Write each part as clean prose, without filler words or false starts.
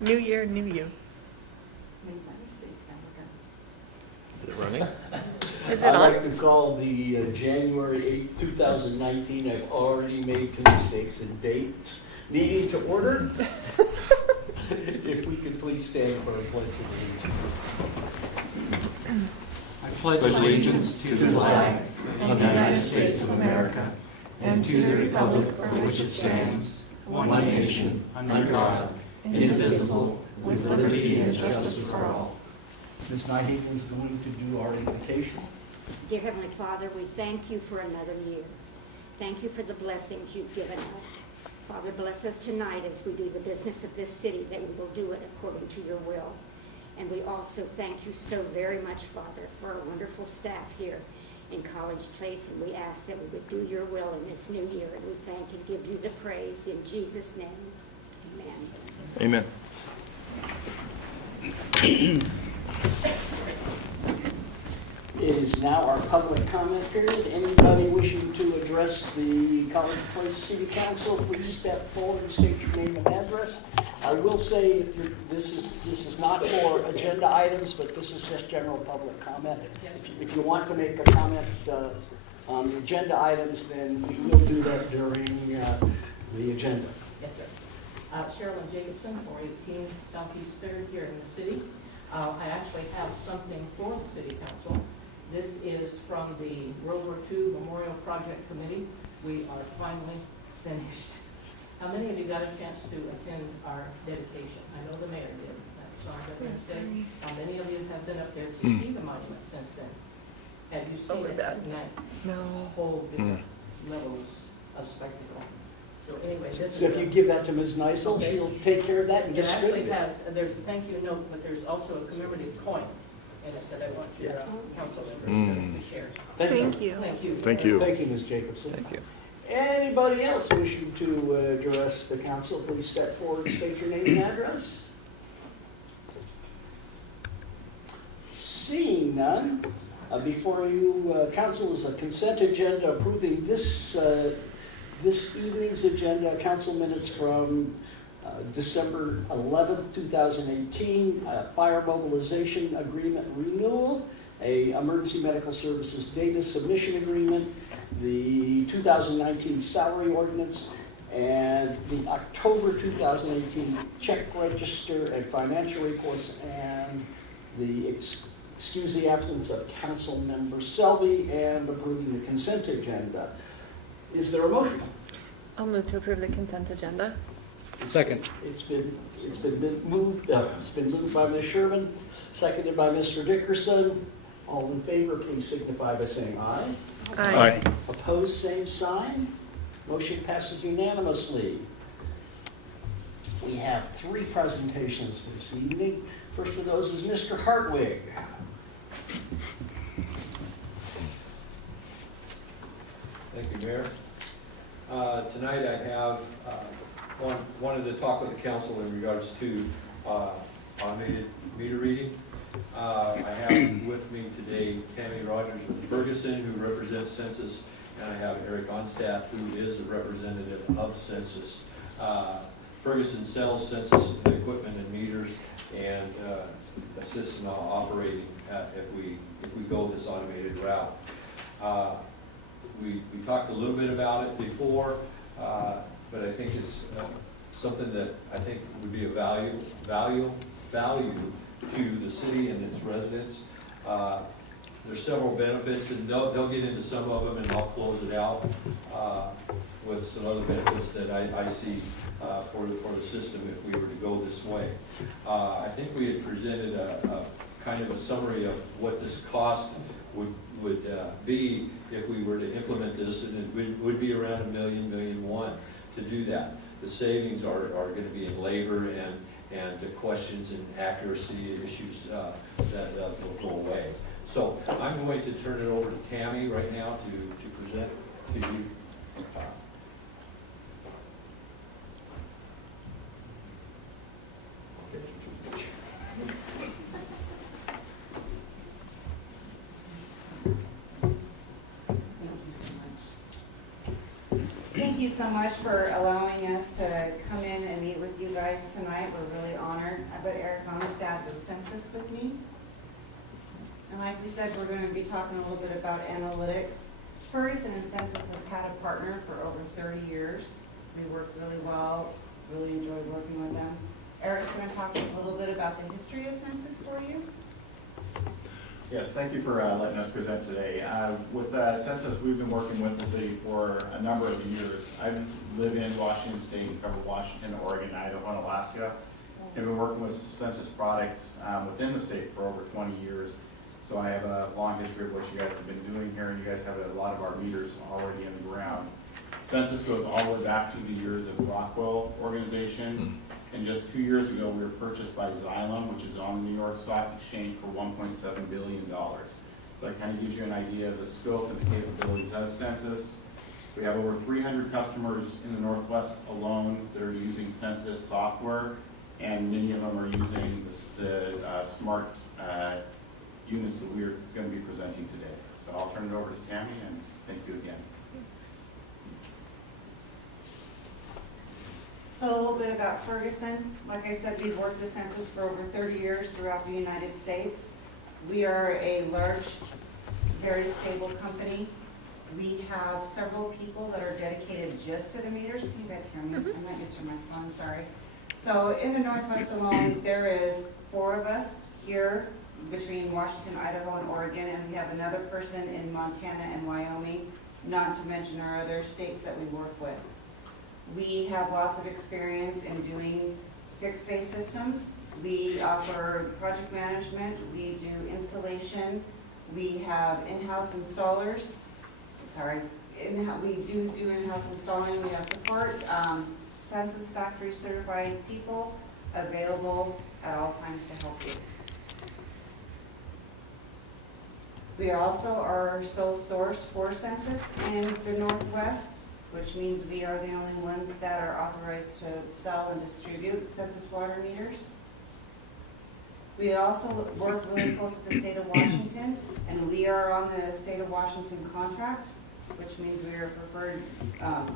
New year, new you. Made my mistake, Is it running? Is it I'd on? like to call the January 8th, 2019, I've already made 2 mistakes in date, meeting to order. If we could please stand for a pledge of allegiance. I pledge allegiance to the flag of the United States of America and to the republic for which it stands, one nation, under God, indivisible, with liberty and justice for all. Ms. Nightingale is going to do our invitation. Dear Heavenly Father, we thank you for another year. Thank you for the blessings you've given us. Father, bless us tonight as we do the business of this city, that we will do it according to your will. And we also thank you so very much, Father, for our wonderful staff here in College Place, and we ask that we would do your will in this new year, and we thank and give you the praise in Jesus' name. Amen. Amen. It is now our public comment period. Anybody wishing to address the College Place City Council, please step forward and state your name and address. I will say, this is not for agenda items, but this is just general public comment. If you want to make a comment on the agenda items, then we will do that during the agenda. Yes, sir. Sherilyn Jacobson, 418 Southeast 3rd here in the city. I actually have something for the City Council. This is from the World War II Memorial Project Committee. We are finally finished. How many of you got a chance to attend our dedication? I know the mayor did. That was on Veterans Day. How many of you have been up there to see the monument since then? Have you seen it at night? No. A whole different levels of spectacle. So anyway, this is. So if you give that to Ms. Neisel, Okay. she'll take care of that and It distribute actually it. has, there's a thank you note, but there's also a commemorative coin in it that I want your council members to share. Thank you. Thank you. Thank you. Thank you, Ms. Jacobson. Thank you. Anybody else wishing to address the council, please step forward and state your name and address. Seeing none, before you, council, is a consent agenda approving this evening's agenda, council minutes from December 11th, 2018, fire mobilization agreement renewal, a emergency medical services data submission agreement, the 2019 salary ordinance, and the October 2018 check register and financial reports, and the excuse the absence of council member Selby, and approving the consent agenda. Is there a motion? I'll move to approve the consent agenda. Second. It's been moved by Ms. Sherman, seconded by Mr. Dickerson. All in favor, please signify by saying aye. Aye. Opposed, same sign. Motion passes unanimously. We have 3 presentations this evening. First of those is Mr. Hartwig. Thank you, Mayor. Tonight I have wanted to talk with the council in regards to automated meter reading. I have with me today Tammy Rogers with Ferguson, who represents Census, and I have Eric Onstaff, who is a representative of Census. Ferguson sells Census equipment and meters and assists in operating if we go this automated route. We talked a little bit about it before, but I think it's something that I think would be a value to the city and its residents. There's several benefits, and they'll get into some of them, and I'll close it out with some other benefits that I see for the system if we were to go this way. I think we had presented a kind of a summary of what this cost would be if we were to implement this, and it would be around $1 million, $1.1 million to do that. The savings are going to be in labor and the questions and accuracy issues that will go away. So I'm going to turn it over to Tammy right now to present to you. Thank you so much for allowing us to come in and meet with you guys tonight. We're really honored Eric Onstad with Census with me. And like we said, we're going to be talking a little bit about analytics. Ferguson and Census has had a partner for over 30 years. We work really well, really enjoy working with them. Eric's going to talk to us a little bit about the history of Census for you. Yes, thank you for letting us present today. With Census, we've been working with the city for a number of years. I live in Washington State, cover Washington, Oregon, Idaho, and Alaska. I've been working with Census products within the state for over 20 years. So I have a long history of what you guys have been doing here, and you guys have a lot of our meters already in the ground. Census goes all the way back to the years of Rockwell organization. And just 2 years ago, we were purchased by Xylem, which is on the New York Stock Exchange, for $1.7 billion. So that kind of gives you an idea of the scope and the capabilities of Census. We have over 300 customers in the Northwest alone that are using Census software, and many of them are using the smart units that we're going to be presenting today. So I'll turn it over to Tammy, and thank you again. So a little bit about Ferguson. Like I said, we've worked with Census for over 30 years throughout the United States. We are a large, very stable company. We have several people that are dedicated just to the meters. Can you guys hear me? I might just turn my phone, I'm sorry. So in the Northwest alone, there is 4 of us here between Washington, Idaho, and Oregon, and we have another person in Montana and Wyoming, not to mention our other states that we work with. We have lots of experience in doing fixed base systems. We offer project management, we do installation, we have in-house installers. Sorry, we do in-house installing, we have support, Census factory certified people available at all times to help you. We also are sole source for Census in the Northwest, which means we are the only ones that are authorized to sell and distribute Census water meters. We also work really close with the state of Washington, and we are on the state of Washington contract, which means we are a preferred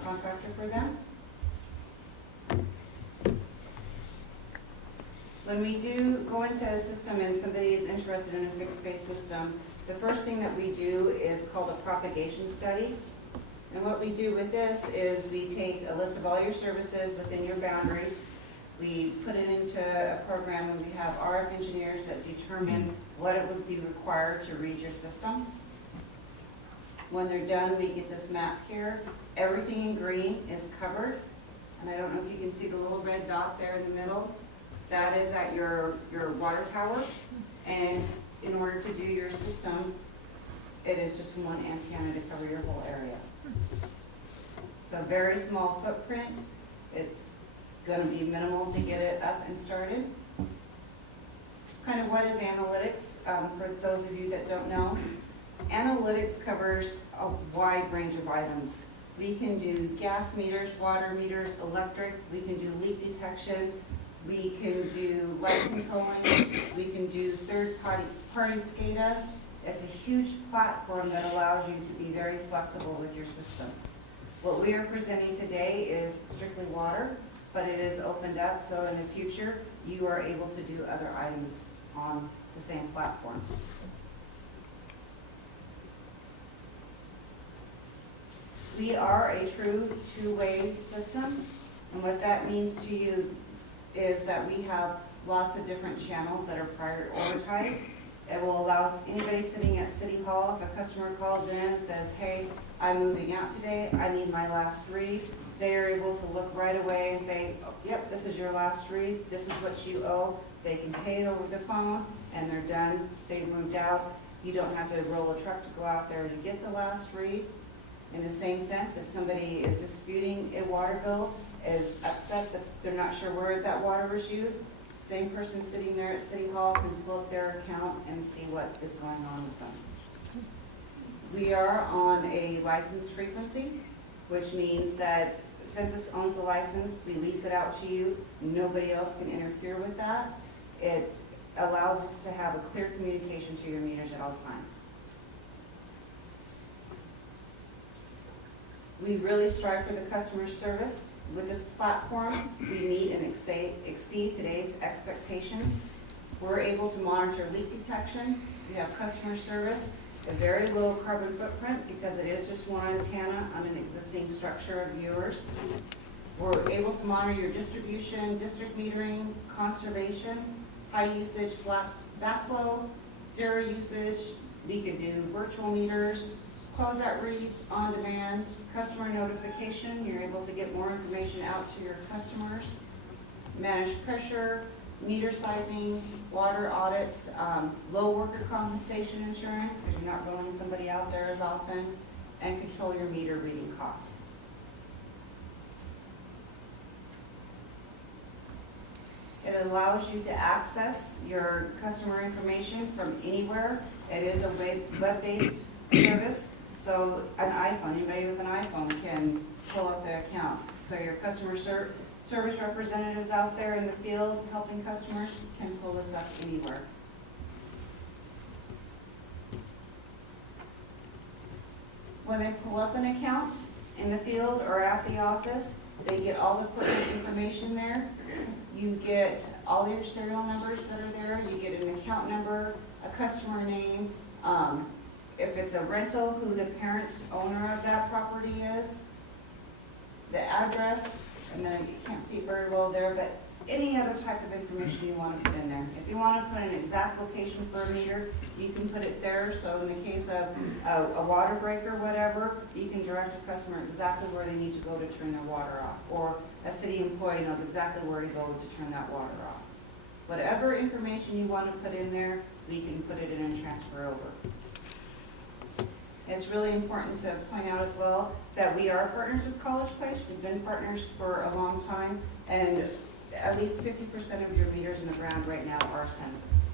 contractor for them. When we do go into a system and somebody is interested in a fixed-base system, the first thing that we do is called a propagation study. And what we do with this is we take a list of all your services within your boundaries, we put it into a program, and we have RF engineers that determine what it would be required to read your system. When they're done, we get this map here. Everything in green is covered, and I don't know if you can see the little red dot there in the middle. That is at your water tower, and in order to do your system, it is just one antenna to cover your whole area. So a very small footprint. It's going to be minimal to get it up and started. Kind of what is analytics? For those of you that don't know, analytics covers a wide range of items. We can do gas meters, water meters, electric. We can do leak detection. We can do light controlling. We can do third-party SCADA. It's a huge platform that allows you to be very flexible with your system. What we are presenting today is strictly water, but it is opened up, so in the future, you are able to do other items on the same platform. We are a true two-way system, and what that means to you is that we have lots of different channels that are prioritized. It will allow anybody sitting at City Hall, if a customer calls in and says, hey, I'm moving out today, I need my last read, they are able to look right away and say, oh, yep, this is your last read, this is what you owe. They can pay it over the phone, and they're done. They moved out. You don't have to roll a truck to go out there to get the last read. In the same sense, if somebody is disputing a water bill, is upset that they're not sure where that water was used, same person sitting there at City Hall can pull up their account and see what is going on with them. We are on a licensed frequency, which means that Census owns the license, we lease it out to you, nobody else can interfere with that. It allows us to have a clear communication to your meters at all times. We really strive for the customer service. With this platform, we meet and exceed today's expectations. We're able to monitor leak detection. We have customer service, a very low carbon footprint because it is just one antenna on an existing structure of viewers. We're able to monitor your distribution, district metering, conservation, high usage backflow, zero usage. We could do virtual meters, closeout reads, on demands, customer notification. You're able to get more information out to your customers. Manage pressure, meter sizing, water audits, low worker compensation insurance because you're not rolling somebody out there as often, and control your meter reading costs. It allows you to access your customer information from anywhere. It is a web-based service, so an iPhone, anybody with an iPhone can pull up the account. So your customer service representatives out there in the field helping customers can pull this up anywhere. When they pull up an account in the field or at the office, they get all the equipment information there. You get all your serial numbers that are there. You get an account number, a customer name, if it's a rental, who the parent owner of that property is, the address, and then you can't see it very well there, but any other type of information you want to put in there. If you want to put an exact location for a meter, you can put it there. So in the case of a water break or whatever, you can direct a customer exactly where they need to go to turn their water off. Or a city employee knows exactly where to go to turn that water off. Whatever information you want to put in there, we can put it in and transfer over. It's really important to point out as well that we are partners with College Place. We've been partners for a long time, and at least 50% of your meters in the ground right now are census.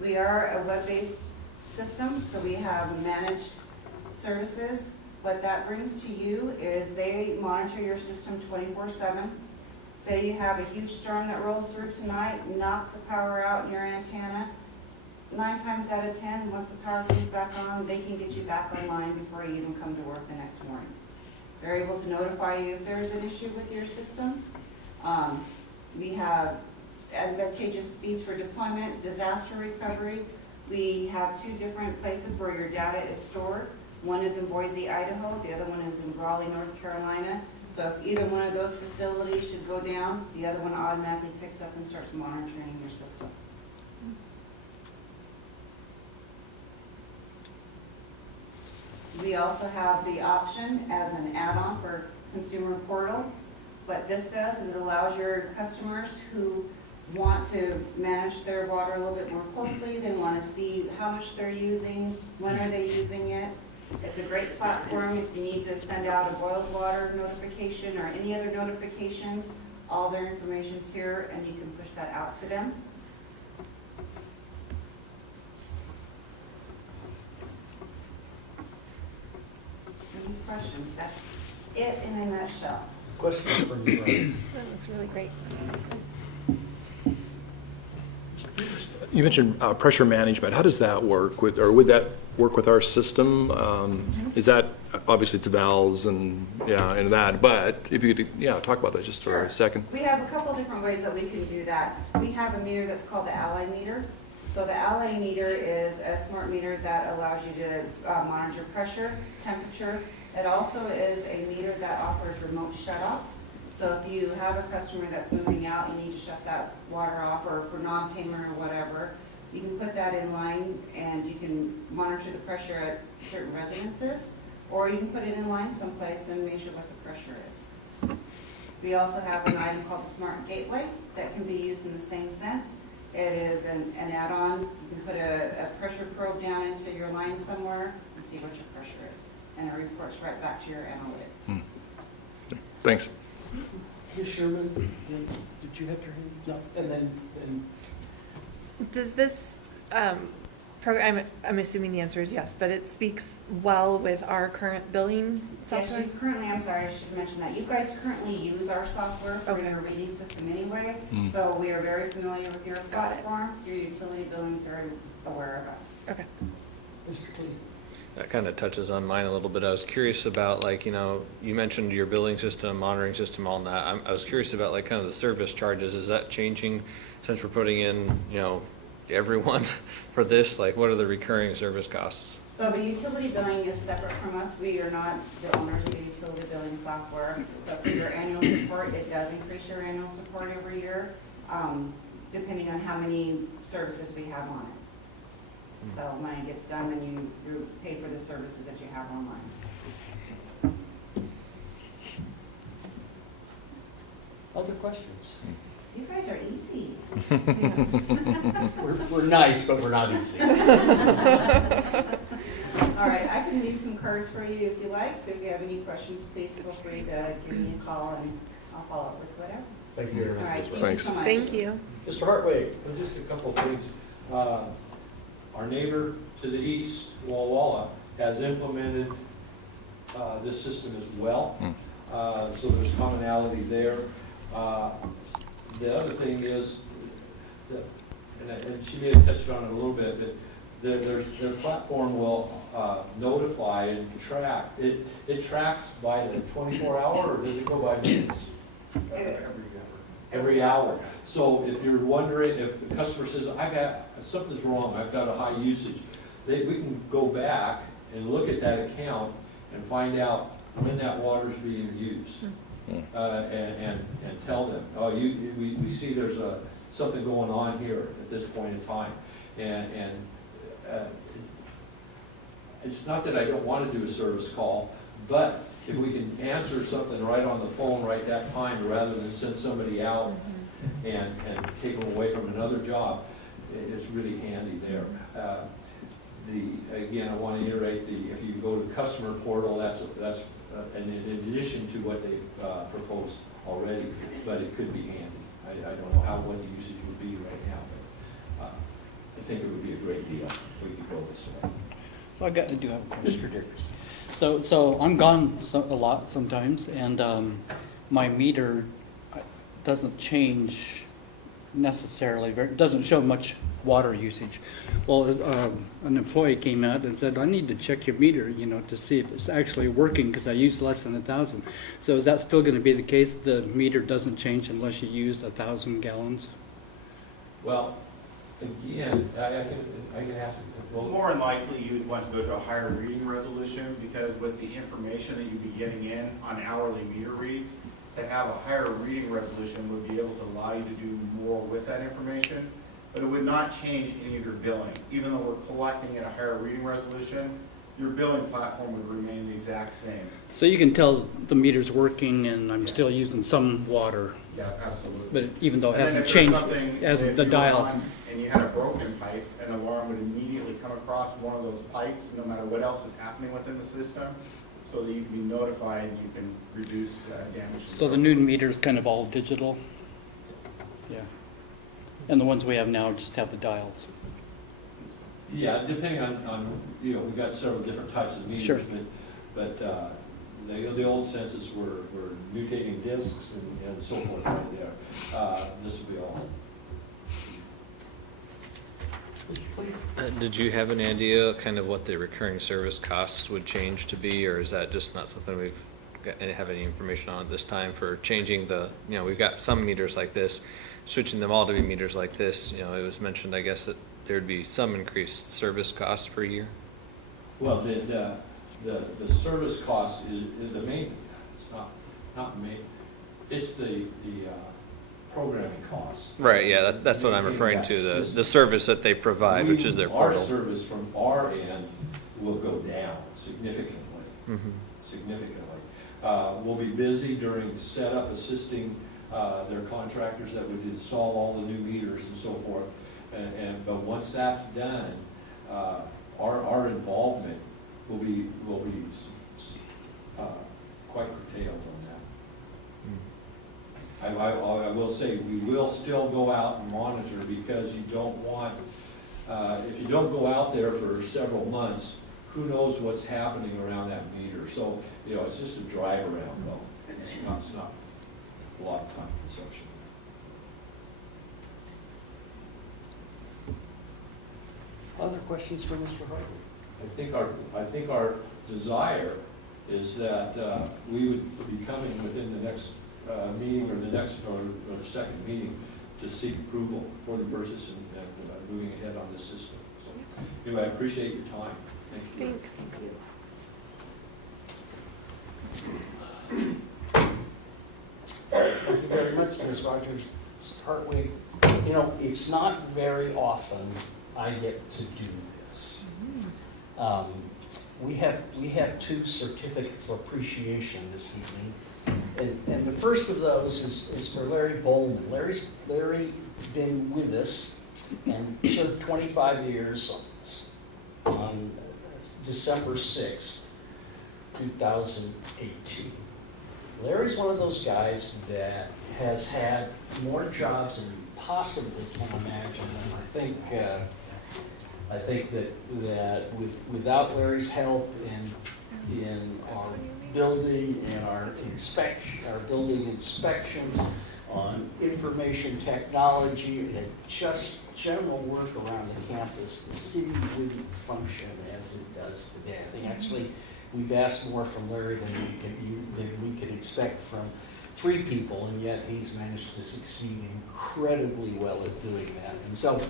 We are a web-based system, so we have managed services. What that brings to you is they monitor your system 24/7. Say you have a huge storm that rolls through tonight, knocks the power out in your antenna. 9 times out of 10, once the power comes back on, they can get you back online before you even come to work the next morning. They're able to notify you if there's an issue with your system. We have advantageous speeds for deployment, disaster recovery. We have 2 different places where your data is stored. One is in Boise, Idaho. The other one is in Raleigh, North Carolina. So if either one of those facilities should go down, the other one automatically picks up and starts monitoring your system. We also have the option as an add-on for Consumer Portal. What this does is it allows your customers who want to manage their water a little bit more closely. They want to see how much they're using, when are they using it. It's a great platform if you need to send out a boiled water notification or any other notifications. All their information's here and you can push that out to them. Any questions? That's it in a nutshell. Question from you, Brian. That looks really great. You mentioned pressure management. How does that work with, or would that work with our system? Is that, obviously it's valves and, yeah, and that, but if you could, yeah, talk about that just for a second. We have a couple different ways that we can do that. We have a meter that's called the Ally meter. So the Ally meter is a smart meter that allows you to monitor pressure, temperature. It also is a meter that offers remote shut-off. So if you have a customer that's moving out, you need to shut that water off, or for non-payment or whatever, you can put that in line and you can monitor the pressure at certain residences, or you can put it in line someplace and measure what the pressure is. We also have an item called the Smart Gateway that can be used in the same sense. It is an add-on. You can put a pressure probe down into your line somewhere and see what your pressure is, and it reports right back to your analytics. Thanks. Ms. Sherman, did you have your hand up? And then Does this program, I'm assuming the answer is yes, but it speaks well with our current billing software? Yes, you currently, I'm sorry, I should mention that. You guys currently use our software for Okay. your reading system anyway, so we are very familiar with your platform. Your utility billing is very aware of us. Okay. Mr. Clee. That kind of touches on mine a little bit. I was curious about, like, you know, you mentioned your billing system, monitoring system, all that. I was curious about, like, kind of the service charges. Is that changing since we're putting in, you know, everyone for this? Like, what are the recurring service costs? So the utility billing is separate from us. We are not the owners of the utility billing software. But for your annual support, it does increase your annual support every year, depending on how many services we have on it. So when it gets done, then you pay for the services that you have online. Other questions? You guys are easy. We're nice, but we're not easy. All right, I can leave some cards for you if you like. So if you have any questions, please feel free to give me a call and I'll follow up with whatever. Thank you very All much. right, Ms. thank you Thanks. so much. Thank you. Mr. Hartway, just a couple of things. Our neighbor to the east, Walla Walla, has implemented this system as well. So there's commonality there. The other thing is, and she may have touched on it a little bit, but their platform will notify and track. It tracks by the 24-hour, or does it go by minutes? Every hour. So if you're wondering, if the customer says, something's wrong, I've got a high usage, we can go back and look at that account and find out when that water's being used. And tell them, oh, we see there's something going on here at this point in time. And it's not that I don't want to do a service call, but if we can answer something right on the phone right that time, rather than send somebody out and take them away from another job, it's really handy there. Again, I want to iterate if you go to the customer portal, that's in addition to what they've proposed already, but it could be handy. I don't know what the usage would be right now, but I think it would be a great deal if we could go this way. So I do have a question. Mr. Dickerson. So I'm gone a lot sometimes, and my meter doesn't change necessarily. It doesn't show much water usage. Well, an employee came out and said, I need to check your meter, to see if it's actually working, because I use less than 1,000. So is that still going to be the case? The meter doesn't change unless you use 1,000 gallons? Well, again, I can ask. Well, More than likely, you would want to go to a higher reading resolution, because with the information that you'd be getting in on hourly meter reads, to have a higher reading resolution would be able to allow you to do more with that information, but it would not change any of your billing. Even though we're collecting at a higher reading resolution, your billing platform would remain the exact same. So you can tell the meter's working and I'm still using some water, Yeah, absolutely. but even though it And then hasn't if there's changed, something- as if the you were dial. on And you had a broken pipe, an alarm would immediately come across one of those pipes, no matter what else is happening within the system, so that you can be notified and you can reduce damage. So the new meter's kind of all digital? Yeah. And the ones we have now just have the dials? yeah, depending on, we've got several different types of meters, Sure. but the old census were mutating discs and so forth right there. This will be all. Did you have an idea kind of what the recurring service costs would change to be, or is that just not something have any information on at this time for changing we've got some meters like this, switching them all to be meters like this, it was mentioned, I guess, that there'd be some increased service costs per year? Well, the service cost is the main, it's not main, it's the programming costs. Right, yeah, that's what I'm referring to, the service that they provide, which is their portal. Our service from our end will go down significantly, Mhm. significantly. We'll be busy during setup, assisting their contractors that would install all the new meters and so forth. But once that's done, our involvement will be quite curtailed on that. I will say, we will still go out and monitor, because you don't want, if you don't go out there for several months, who knows what's happening around that meter. So, it's just a drive around though. It's not a lot of time consumption. Other questions for Mr. Hartman? I think our desire is that we would be coming within the next meeting or second meeting to seek approval for the purchase and moving ahead on this system. So anyway, I appreciate your time. Thank you. Thanks. Thank you very much, Ms. Rogers. Hartwig, you know, it's not very often I get to do this. We have two certificates of appreciation this evening. And the first of those is for Larry Bowman. Larry been with us and served 25 years on December 6th, 2018. Larry's one of those guys that has had more jobs than you possibly can imagine. And I think that without Larry's help in our building and our building inspections on information technology and just general work around the campus, the city wouldn't function as it does today. I think actually we've asked more from Larry than we could expect from 3 people, and yet he's managed to succeed incredibly well at doing that. And so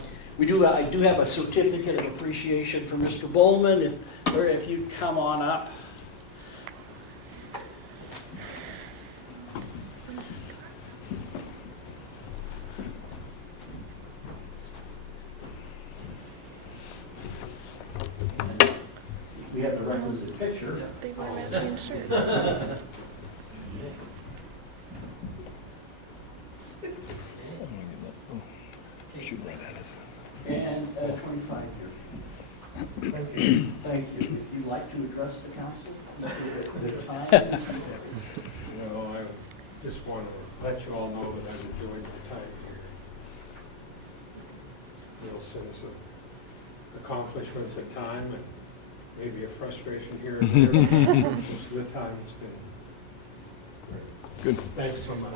I do have a certificate of appreciation for Mr. Bowman. If you'd come on up. We have the requisite picture. They wear matching shirts. Shoot right at us. And 25 years. Thank you. If you'd like to address the council, the time is yours. Well, I just want to let you all know that I'm enjoying my time here. Real sense of accomplishments at time and maybe a frustration here and there. Most of the time has been great. Good. Thanks so much.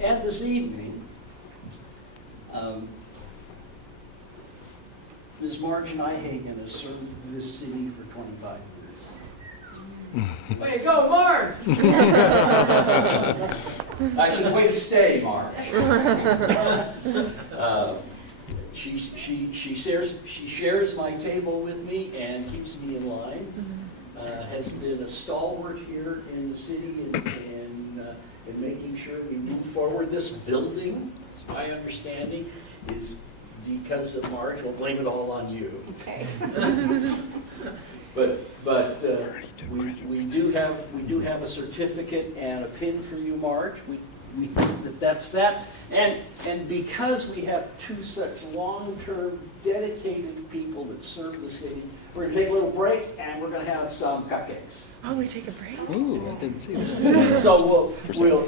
And this evening, Ms. Marge Nyhagen has served this city for 25 years. Way to go, Marge! Actually, way to stay, Marge. She shares my table with me and keeps me in line. Has been a stalwart here in the city and making sure we move forward. This building, it's my understanding, is because of Marge. We'll blame it all on you. Okay. But we do have a certificate and a pin for you, Marge. We think that's that. And because we have 2 such long-term, dedicated people that serve the city, we're going to take a little break and we're going to have some cupcakes. Oh, we take a break? Ooh, I didn't see that. So we'll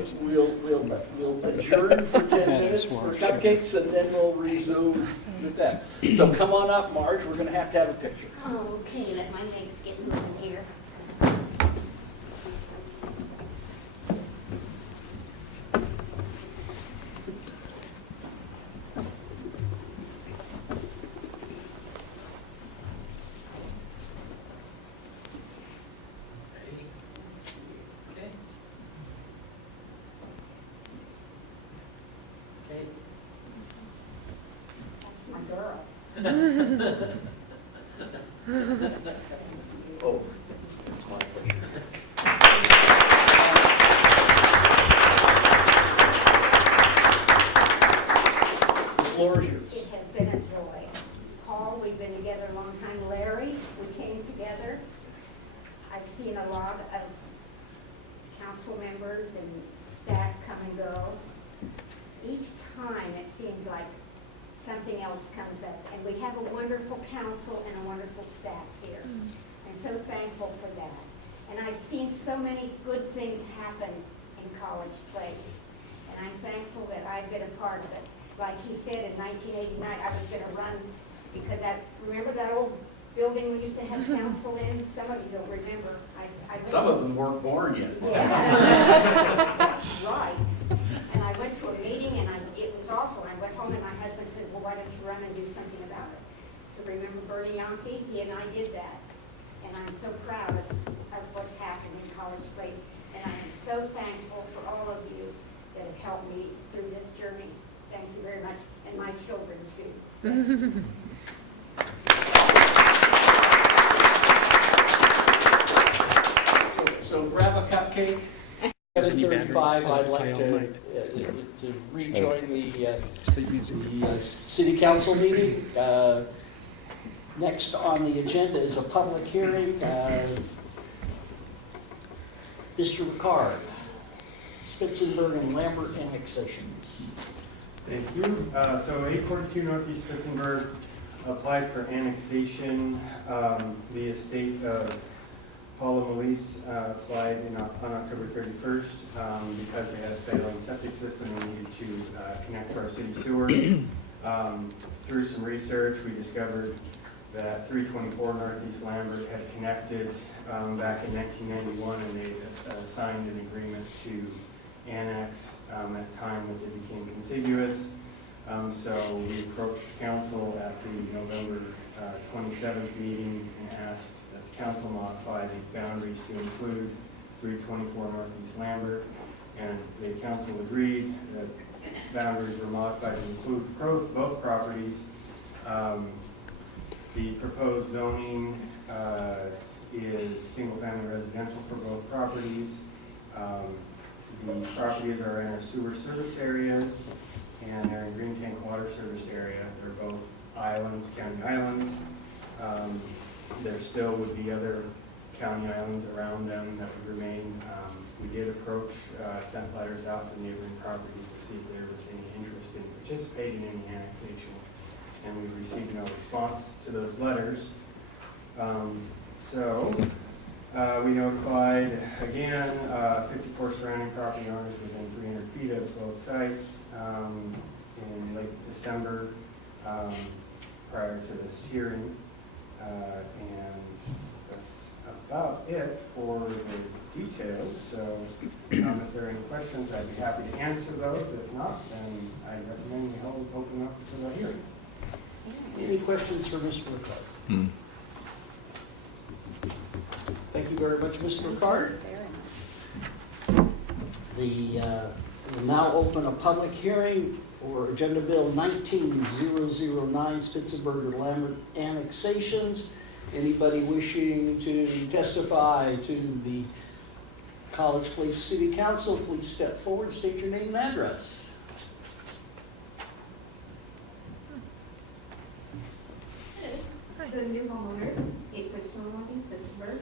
adjourn for 10 minutes for cupcakes and then we'll resume with that. So come on up, Marge. We're going to have a picture. Oh, okay, let my legs get moving here. That's my girl. Oh, it's my pleasure. The floor is yours. It has been a joy. Paul, we've been together a long time. Larry, we came together. I've seen a lot of council members and staff come and go. Each time it seems like something else comes up. And we have a wonderful council and a wonderful staff here. I'm so thankful for that. And I've seen so many good things happen in College Place. And I'm thankful that I've been a part of it. Like he said, in 1989, I was going to run because remember that old building we used to have council in? Some of you don't remember. Some of them weren't born yet. Yeah. Right. And I went to a meeting and it was Bernie Yankee, he and I did that. And I'm so proud of what's happened in College Place. And I am so thankful for all of you that have helped me through this journey. Thank you very much, and my children too. So grab a cupcake. Does it need battery? 7:35, I'll I'd play like all to night. rejoin the Sleep music. city council meeting. Next on the agenda is a public hearing. Mr. Ricard, Spitzenberg and Lambert annexations. Thank you. So 842 Northeast Pittsburgh applied for annexation. The estate of Paula Melise applied on October 31st because they had a failing septic system and needed to connect to our city sewer. Through some research, we discovered that 324 Northeast Lambert had connected back in 1991, and they signed an agreement to annex at the time that they became contiguous. So we approached council at the November 27th meeting and asked that the council modify the boundaries to include 324 Northeast Lambert, and the council agreed that boundaries were modified to include both properties. The proposed zoning is single-family residential for both properties. The properties are in our sewer service areas, and they're in Green Tank Water Service area. They're both islands, county islands. There still would be other county islands around them that would remain. We did approach, sent letters out to neighboring properties to see if there was any interest in participating in the annexation, and we received no response to those letters. We notified, again, 54 surrounding property owners within 300 feet of both sites in late December prior to this hearing. And that's about it for the details. So if there are any questions, I'd be happy to answer those. If not, then I recommend we open up to the hearing. Any questions for Mr. Ricard? Thank you very much, Mr. Ricard. We'll now open a public hearing for Agenda Bill 19009, Spitzenberger Lambert annexations. Anybody wishing to testify to the College Place City Council, please step forward, state your name and address. So new homeowners, 842 Northeast Pittsburgh.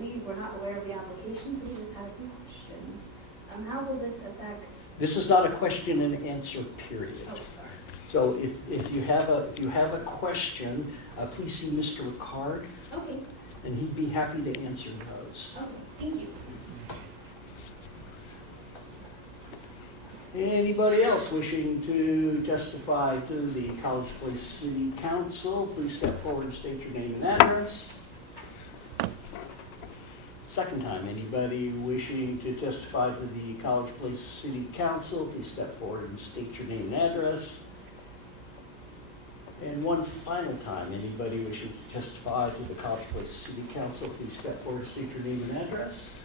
We were not aware of the application, so we just had a few questions. How will this affect? This is not a question and answer period. Oh, sorry. So if you have a question, please see Mr. Ricard, Okay. and he'd be happy to answer those. Okay. Thank you. Anybody else wishing to testify to the College Place City Council, please step forward and state your name and address. Second time, anybody wishing to testify to the College Place City Council, please step forward and state your name and address. And one final time, anybody wishing to testify to the College Place City Council, please step forward and state your name and address.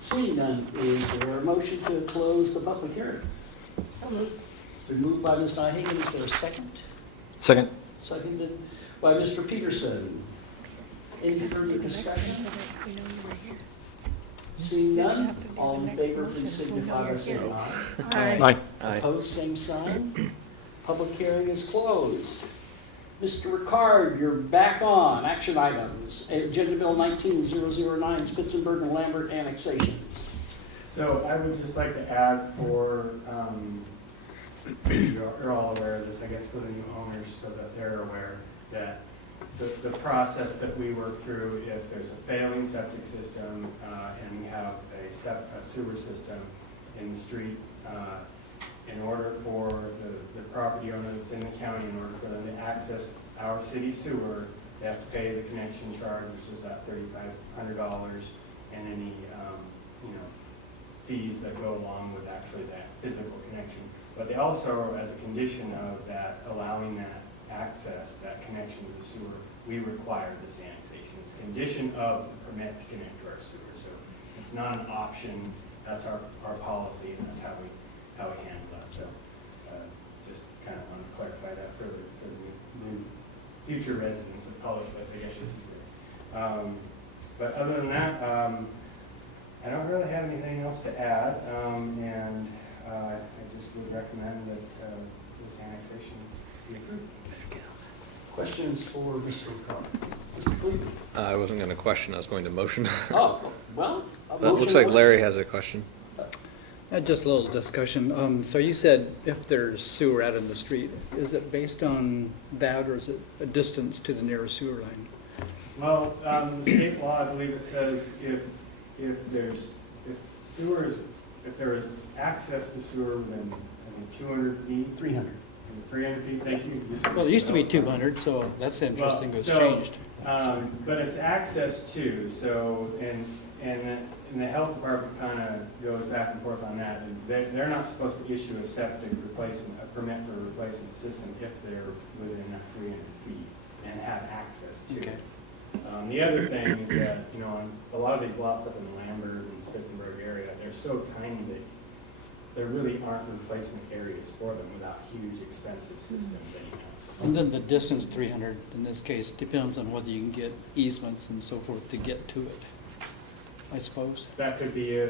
Seeing none, is there a motion to close the public hearing? So moved. It's been moved by Ms. Nyhagan. Is there a second? Second. Seconded by Mr. Peterson. Any further discussion? Seeing none, all in favor, please signify by saying aye. Aye. Opposed, same sign. Public hearing is closed. Mr. Ricard, you're back on. Action items. Agenda Bill 19009, Spitzenberg and Lambert annexations. So I would just like to add for, you're all aware of this, I guess, for the new owners, so that they're aware that the process that we work through, if there's a failing septic system and we have a sewer system in the street, in order for the property owner that's in the county, in order for them to access our city sewer, they have to pay the connection charge, which is that $3,500, and any fees that go along with actually that physical connection. But they also, as a condition of that, allowing that access, that connection to the sewer, we require this annexation. It's a condition of the permit to connect to our sewer. So it's not an option, that's our policy, and that's how we handle that. So just kind of want to clarify that further for the new future residents of Public Place, I guess you should say. But other than that, I don't really have anything else to add, and I just would recommend that this annexation be approved. Questions for Mr. O'Connor? Mr. Cleveland? I wasn't going to question, I was going to motion. Oh, well. a But it looks motion like would- Larry has a question. Just a little discussion. So you said if there's sewer out in the street, is it based on that, or is it a distance to the nearest sewer line? Well, the state law, I believe it says if there is access to sewer within 200 feet. 300. 300 feet, thank you. Well, it used to be 200, so that's interesting, it's Well, changed. But it's access to, so, and the health department kind of goes back and forth on that. And they're not supposed to issue a septic replacement, a permit for a replacement system if they're within that 300 feet and have access to Okay. it. The other thing is that, on a lot of these lots up in Lambert and Spitzenberg area, they're so tiny that there really aren't replacement areas for them without huge, expensive systems anyhow. And then the distance, 300, in this case, depends on whether you can get easements and so forth to get to it, I suppose. That could be a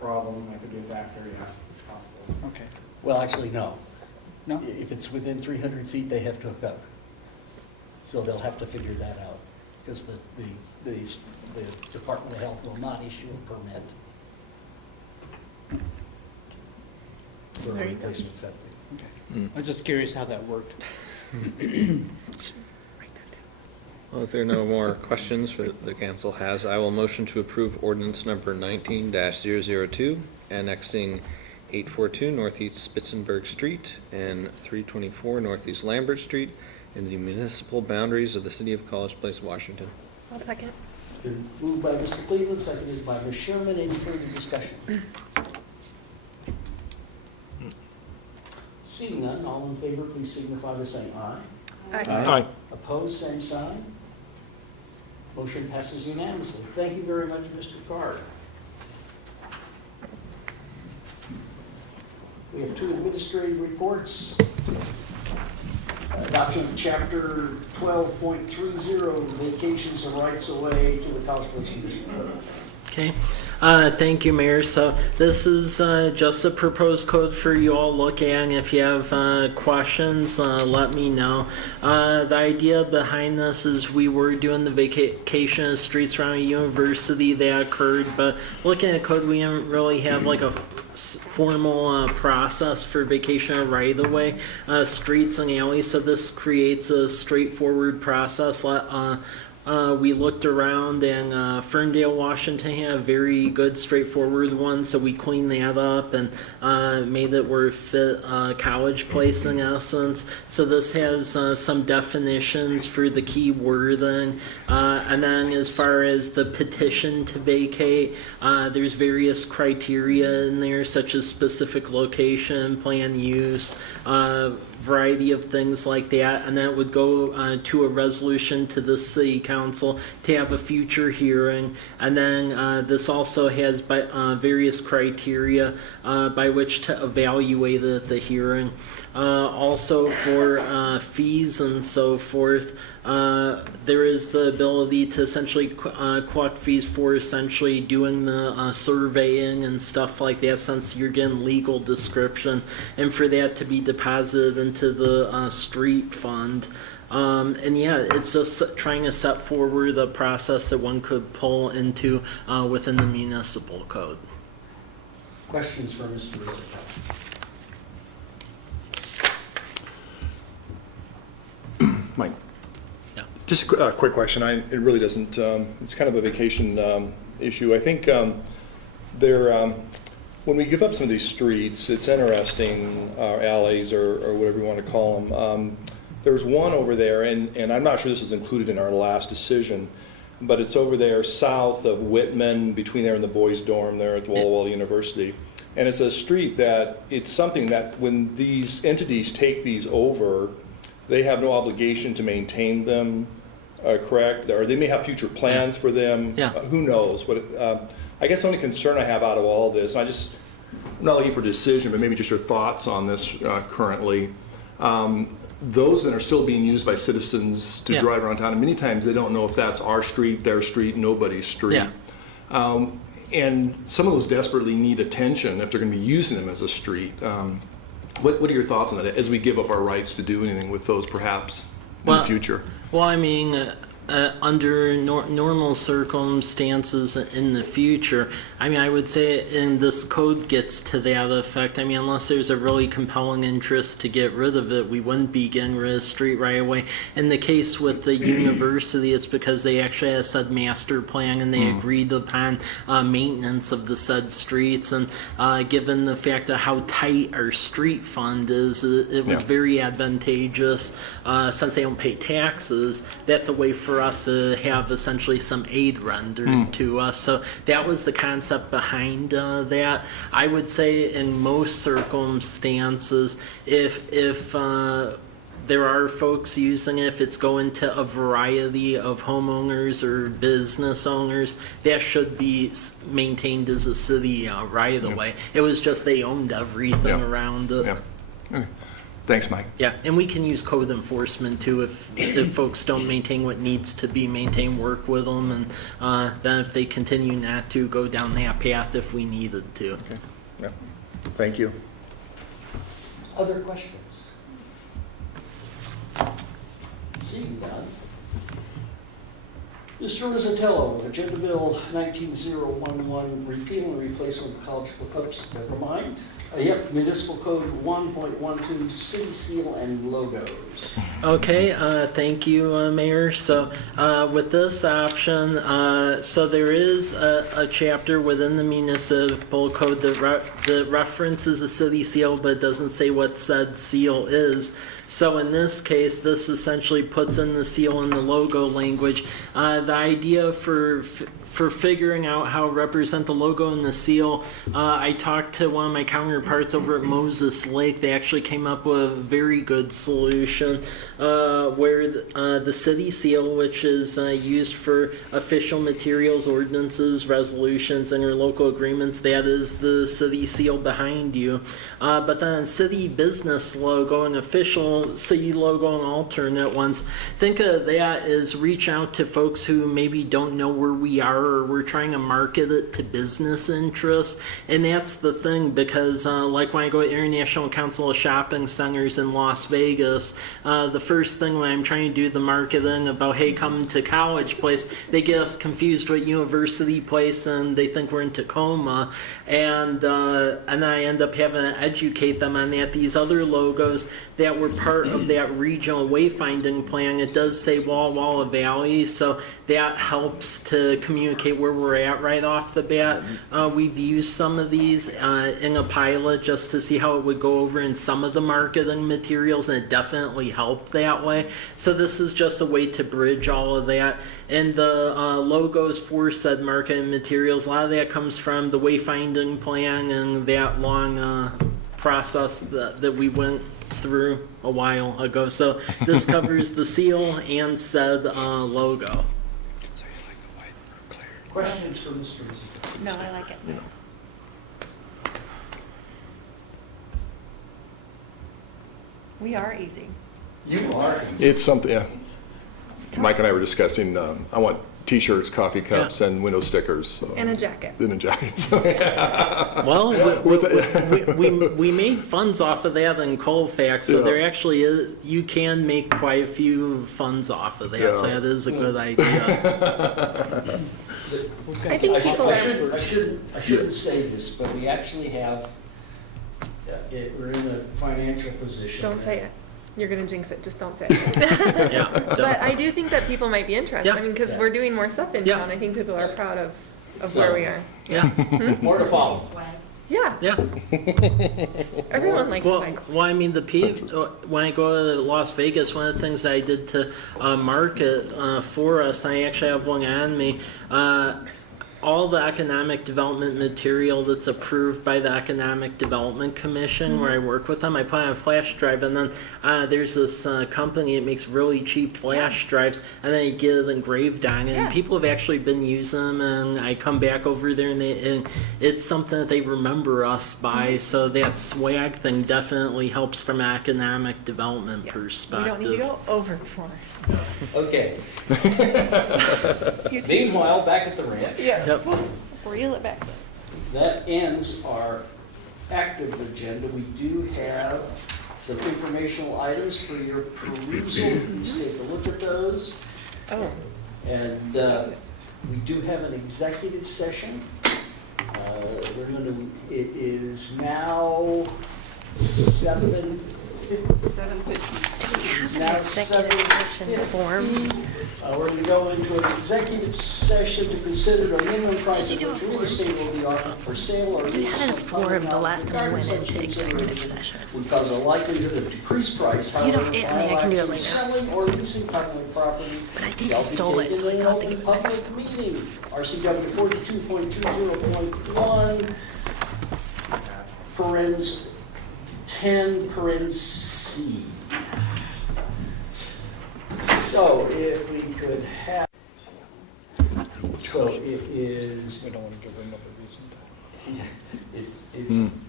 problem, that could be a factor, yeah, possible. Okay. Well, actually, no. No? If it's within 300 feet, they have to hook up. So they'll have to figure that out, because the Department of Health will not issue a permit for a There you go. replacement septic. Okay. I was just curious how that worked. Well, if there are no more questions for the council has, I will motion to approve ordinance number 19-002, annexing 842 Northeast Spitzenberg Street and 324 Northeast Lambert Street into the municipal boundaries of the city of College Place, Washington. I'll second. It's been moved by Mr. Cleveland, seconded by Ms. Sherman. Any further discussion? Seeing none, all in favor, please signify by saying aye. Aye. Opposed, same sign. Motion passes unanimously. Thank you very much, Mr. Carr. We have two administrative reports. Adoption of Chapter 12.30, vacations of rights of way to the College Place Municipal Code. Okay, thank you, Mayor. So this is just a proposed code for you all to look at. If you have questions, let me know. The idea behind this is we were doing the vacation of streets around a university that occurred, but looking at code, we didn't really have like a formal process for vacation of right-of-way streets and alleys. So this creates a straightforward process. We looked around, and Ferndale, Washington had a very good, straightforward one, so we cleaned that up and made it where it fit College Place in essence. So this has some definitions for the key wording. And then as far as the petition to vacate, there's various criteria in there, such as specific location, plan use, variety of things like that, and then it would go to a resolution to the city council to have a future hearing. And then this also has various criteria by which to evaluate the hearing. Also for fees and so forth, there is the ability to essentially collect fees for essentially doing the surveying and stuff like that, since you're getting legal description, and for that to be deposited into the street fund. And yeah, it's just trying to set forward a process that one could pull into within the municipal code. Questions for Mr. Rizzo? Mike? Yeah. Just a quick question. It really doesn't, it's kind of a vacation issue. I think when we give up some of these streets, it's interesting, alleys or whatever you want to call them. There's one over there, and I'm not sure this was included in our last decision, but it's over there south of Whitman, between there and the boys' dorm there at Walla Walla University. And it's a street that, it's something that when these entities take these over, they have no obligation to maintain them, correct? Or they may have future plans for them. Yeah. Who knows? I guess the only concern I have out of all of this, and I'm not looking for a decision, but maybe just your thoughts on this currently. Those that are still being used by citizens to Yeah. drive around town, and many times they don't know if that's our street, their street, nobody's street. Yeah. And some of those desperately need attention if they're going to be using them as a street. What are your thoughts on that as we give up our rights to do anything with those perhaps in the future? Well, I mean, under normal circumstances in the future, I mean, I would say, and this code gets to that effect, I mean, unless there's a really compelling interest to get rid of it, we wouldn't be getting rid of the street right away. In the case with the university, it's because they actually had a said master plan and they agreed upon maintenance of the said streets. And given the fact of how tight our street fund is, it was very advantageous. Since they don't pay taxes, that's a way for us to have essentially some aid rendered to us. So that was the concept behind that. I would say in most circumstances, if there are folks using it, if it's going to a variety of homeowners or business owners, that should be maintained as a city right away. It was just they owned everything around it. Yeah. Okay. Thanks, Mike. Yeah, and we can use code enforcement too if folks don't maintain what needs to be maintained, work with them, and then if they continue not to, go down that path if we needed to. Okay. Yeah. Thank you. Other questions? Seeing none. Mr. Rizzatello, Agenda Bill 19011, repeal and replacement of college, oops, never mind. Municipal Code 1.12, city seal and logos. Okay, thank you, Mayor. So with this option, so there is a chapter within the municipal code that references a city seal, but doesn't say what said seal is. So in this case, this essentially puts in the seal and the logo language. The idea for figuring out how to represent the logo and the seal, I talked to one of my counterparts over at Moses Lake. They actually came up with a very good solution where the city seal, which is used for official materials, ordinances, resolutions, interlocal agreements, that is the city seal behind you. But then city business logo, an official city logo, and alternate ones, think of that as reach out to folks who maybe don't know where we are, or we're trying to market it to business interests. And that's the thing, because like when I go to International Council of Shopping Centers in Las Vegas, the first thing when I'm trying to do the marketing about, hey, come to College Place, they get us confused with University Place and they think we're in Tacoma. And I end up having to educate them on that. These other logos that were part of that regional wayfinding plan, it does say Walla Walla Valley, so that helps to communicate where we're at right off the bat. We've used some of these in a pilot just to see how it would go over in some of the marketing materials, and it definitely helped that way. So this is just a way to bridge all of that. And the logos for said marketing materials, a lot of that comes from the wayfinding plan and that long process that we went through a while ago. So this covers the seal and said logo. Questions for Mr. Rizzatello? No, I like it. We are easy. You are. It's something, yeah. Mike and I were discussing, I want T-shirts, coffee cups, and window stickers. So. And a jacket. And a jacket. So, yeah. Well, we made funds off of that in Colfax, so there actually is, you can make quite a few funds off of that, so that is a good idea. I think people are. I shouldn't say this, but we actually have, we're in a financial position. Don't say it. You're going to jinx it. Just don't say it. Yeah, but I do think that people might be interested. Yeah. I mean, because we're doing more stuff in town. I think people are proud of where we are. Yeah. More to follow. Yeah. Yeah. Everyone likes Well, Mike. well, I mean, when I go to Las Vegas, one of the things I did to market for us, I actually have one on me. all the economic development material that's approved by the Economic Development Commission, where I work with them, I put on a flash drive, and then there's this company that makes really cheap flash drives, and then I get it engraved on it, and people have actually been using them, and I come back over there, and it's something that they remember us by, so that swag thing definitely helps from an economic development We perspective. don't need to go overboard. Okay. Meanwhile, back at the ranch. Yeah. Yep. Reel it back. That ends our active agenda. We do have some informational items for your perusal. Please take a look at those. Oh. And we do have an executive session. It is now 7:50. Executive session form. We're going to go into an executive session to consider the minimum price of which real estate will be offered for sale or lease. We had a from form public the last time we went consumption into executive consideration session. would cause a likelihood of decreased price. You know, However, I can do it while later. selling or leasing public property But I think shall I be stole it, taken so I in thought an to open give it back. public meeting. RCW 42.20.1, parens 10, parens C. So if we could have, so it is, We don't want to give them another reason.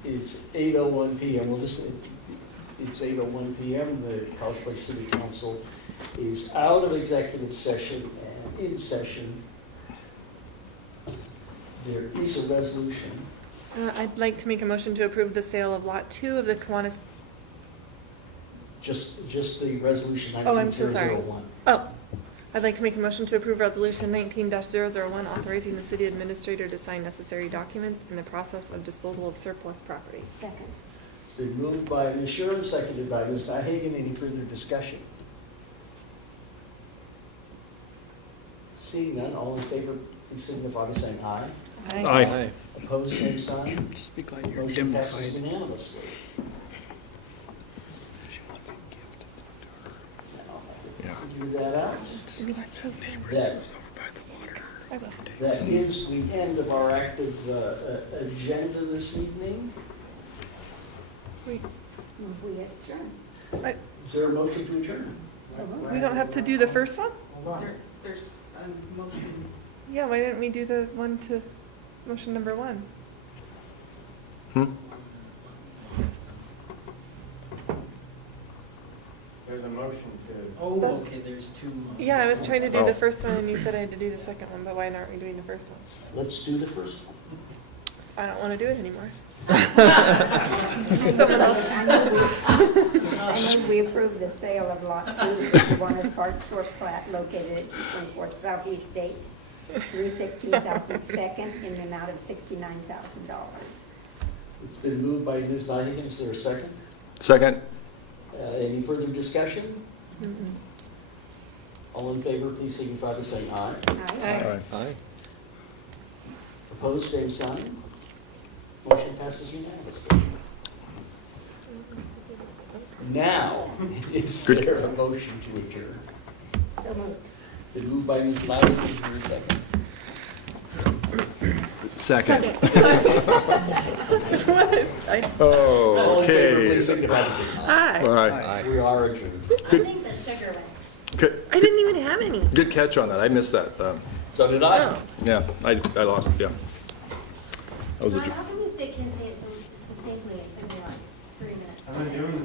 it's 8:01 PM. Well, it's 8:01 PM. The College Park City Council is out of executive session and in session. There is a resolution. I'd like to make a motion to approve the sale of Lot 2 of the Kiwanis. Just the resolution Oh, I'm so sorry. 19001. Oh, I'd like to make a motion to approve Resolution 19-001, authorizing the city administrator to sign necessary documents in the process of disposal of surplus property. Second. It's been moved by Ms. Sherman, seconded by Ms. Nyhagan. Any further discussion? Seeing none, all in favor, please signify by saying aye. Aye. Opposed, same sign. Just be glad you're Motion passes indemnified. unanimously. Now, figure that out. That is the end of our active agenda this evening. We We adjourn. Is there a motion to adjourn? we don't have to do the first one? There's a motion. Yeah, why didn't we do the one to motion number 1? There's a motion to. Oh, okay, there's two. Yeah, I was trying to do Oh. the first one, and you said I had to do the second one, but why aren't we doing the first one? Let's do the first one. I don't want to do it anymore. Someone else. I move we approve the sale of Lot 2, Kiwanis Park Short Plat located at 224 Southeast Date, 316,000 Second, in the amount of $69,000. It's been moved by Ms. Nyhagan. Is there a second? Second? Any further discussion? All in favor, please signify by saying aye. Aye. Aye. Opposed, same sign. Motion passes unanimously. Now, is Good. there a motion to adjourn? So moved. It's been moved by Ms. Nyhagan. Is there a second? Second. All in favor, Okay. please signify by saying aye. Hi. All right. We are adjourned. I think the sugar went. Good, I didn't even have any. good catch on that. I missed that. So did I. Yeah, I lost, yeah. That was a, How come you can't say it so succinctly? It took me like 3 minutes. I've been doing